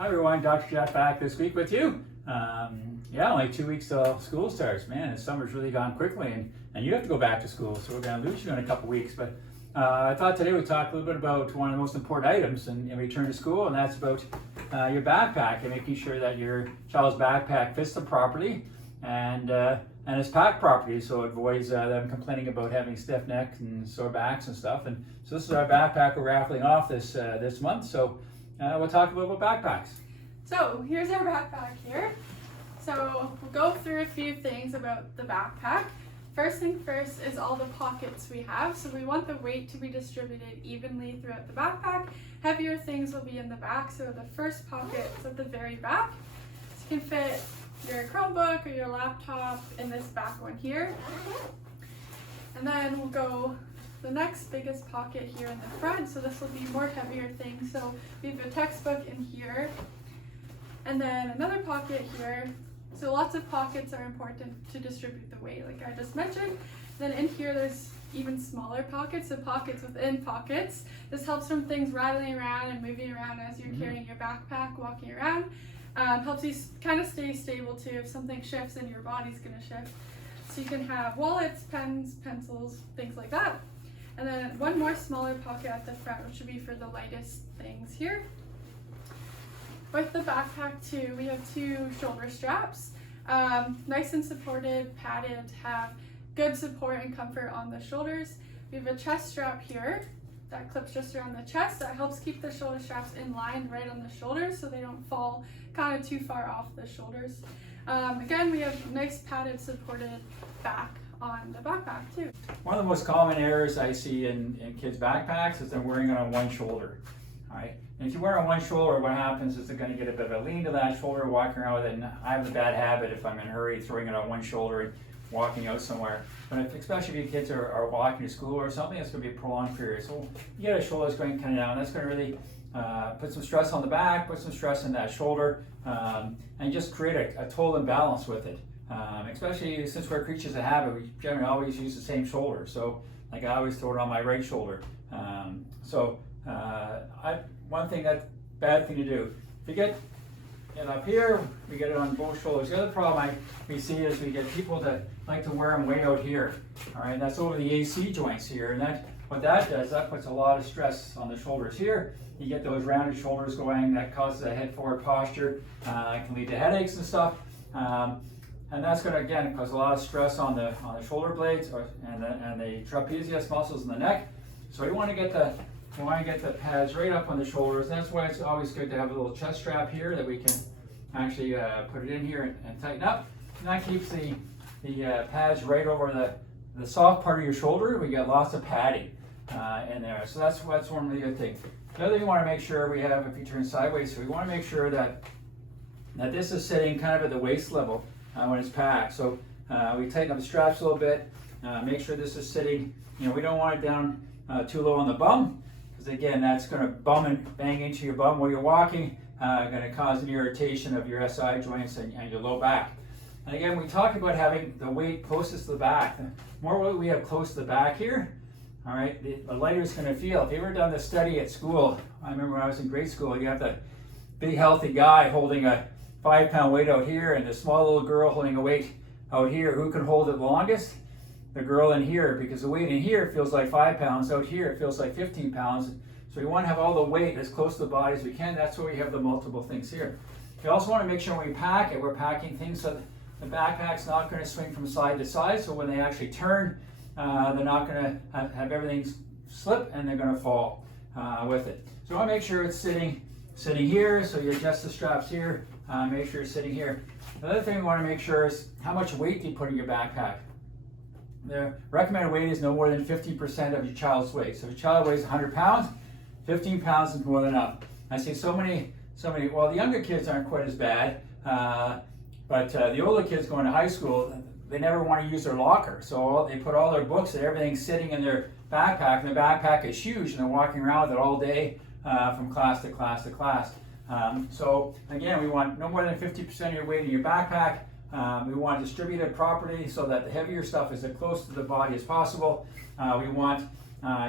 Hi everyone, Dr. Jeff back this week with you. Yeah, only 2 weeks till school starts. Man, the summer's really gone quickly and you have to go back to school, so we're going to lose you in a couple weeks. But I thought today we'd talk a little bit about one of the most important items in return to school, and that's about your backpack and making sure that your child's backpack fits them properly and is packed properly, so it avoids them complaining about having stiff necks and sore backs and stuff. And so this is our backpack we're raffling off this month. So we'll talk about backpacks. So here's our backpack here. So we'll go through a few things about the backpack. First thing first is all the pockets we have. So we want the weight to be distributed evenly throughout the backpack. Heavier things will be in the back. So the first pocket is at the very back. So you can fit your Chromebook or your laptop in this back one here. And then we'll go the next biggest pocket here in the front, so this will be more heavier things. So we have a textbook in here, and then another pocket here. So lots of pockets are important to distribute the weight, like I just mentioned. Then in here there's even smaller pockets, so pockets within pockets. This helps from things rattling around and moving around as you're carrying your backpack, walking around. Helps you kind of stay stable too. If something shifts, then your body's going to shift. So you can have wallets, pens, pencils, things like that. And then one more smaller pocket at the front, which would be for the lightest things here. With the backpack too, we have two shoulder straps. Nice and supported, padded, have good support and comfort on the shoulders. We have a chest strap here that clips just around the chest. That helps keep the shoulder straps in line right on the shoulders so they don't fall kind of too far off the shoulders. Again, we have nice padded, supported back on the backpack too. One of the most common errors I see in kids' backpacks is they're wearing it on one shoulder. All right, and if you wear it on one shoulder, what happens is they're going to get a bit of a lean to that shoulder walking around with it. And I have a bad habit, if I'm in a hurry, throwing it on one shoulder and walking out somewhere. But especially if your kids are walking to school or something, it's going to be a prolonged period. So you get a shoulder that's going kind of down. That's going to really put some stress on the back, put some stress in that shoulder, and just create a total imbalance with it. Especially since we're creatures of habit, we generally always use the same shoulder. So like I always throw it on my right shoulder. One thing, that's bad thing to do. If you get it up here, we get it on both shoulders. The other problem we see is we get people that like to wear them way out here. All right, that's over the AC joints here, and what that does, that puts a lot of stress on the shoulders here. You get those rounded shoulders going, that causes a head forward posture. It can lead to headaches and stuff. And that's going to, again, cause a lot of stress on the shoulder blades and the trapezius muscles in the neck. So you want to get the pads right up on the shoulders. That's why it's always good to have a little chest strap here that we can actually put it in here and tighten up. And that keeps the pads right over the soft part of your shoulder. We get lots of padding in there. So that's one really good thing. The other thing you want to make sure we have, if you turn sideways, so we want to make sure that this is sitting kind of at the waist level when it's packed. So we tighten up the straps a little bit, make sure this is sitting, we don't want it down too low on the bum, because again, that's going to bum and bang into your bum while you're walking, going to cause an irritation of your SI joints and your low back. And again, we talked about having the weight closest to the back. The more weight we have close to the back here, all right, the lighter it's going to feel. If you ever done the study at school, I remember when I was in grade school, you have the big healthy guy holding a 5-pound weight out here and the small little girl holding a weight out here. Who can hold it longest? The girl in here, because the weight in here feels like 5 pounds. Out here it feels like 15 pounds. So we want to have all the weight as close to the body as we can. That's why we have the multiple things here. We also want to make sure when we pack it, we're packing things so that the backpack's not going to swing from side to side. So when they actually turn, they're not going to have everything slip and they're going to fall with it. So we want to make sure it's sitting here. So you adjust the straps here. Make sure it's sitting here. The other thing we want to make sure is how much weight do you put in your backpack. The recommended weight is no more than 50% of your child's weight. So if your child weighs 100 pounds, 15 pounds is more than enough. I see so many, well, the younger kids aren't quite as bad, but the older kids going to high school, they never want to use their locker. So they put all their books and everything sitting in their backpack, and the backpack is huge, and they're walking around with it all day from class to class to class. So again, we want no more than 50% of your weight in your backpack. We want to distribute it properly so that the heavier stuff is as close to the body as possible. We want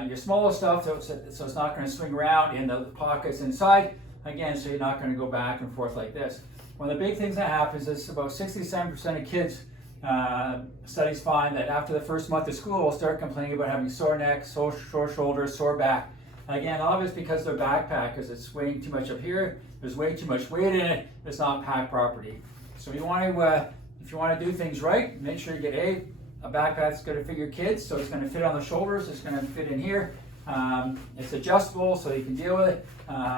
your smaller stuff so it's not going to swing around in the pockets inside. again, so you're not going to go back and forth like this. One of the big things that happens is about 67% of kids, studies find that after the first month of school will start complaining about having sore neck, sore shoulders, sore back. Again, obviously because their backpack, because it's weighing too much up here, there's way too much weight in it, it's not packed properly. So you want to, if you want to do things right, make sure you get a backpack that's going to fit your kids, so it's going to fit on the shoulders, it's going to fit in here. It's adjustable so you can deal with it.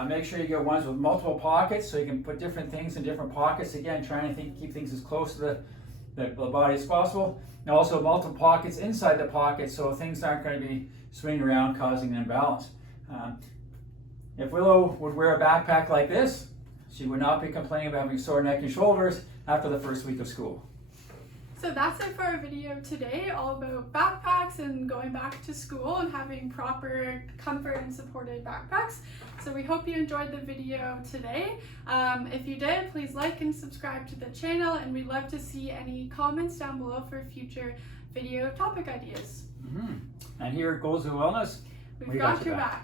Make sure you get ones with multiple pockets so you can put different things in different pockets. Again, trying to keep things as close to the body as possible. And also multiple pockets inside the pocket so things aren't going to be swinging around causing an imbalance. If Willow would wear a backpack like this, she would not be complaining about having sore neck and shoulders after the first week of school. So that's it for our video today, all about backpacks and going back to school and having proper comfort and supported backpacks. So we hope you enjoyed the video today. If you did, please like and subscribe to the channel, and we'd love to see any comments down below for future video topic ideas. And here at Goals of Wellness, We've got your back.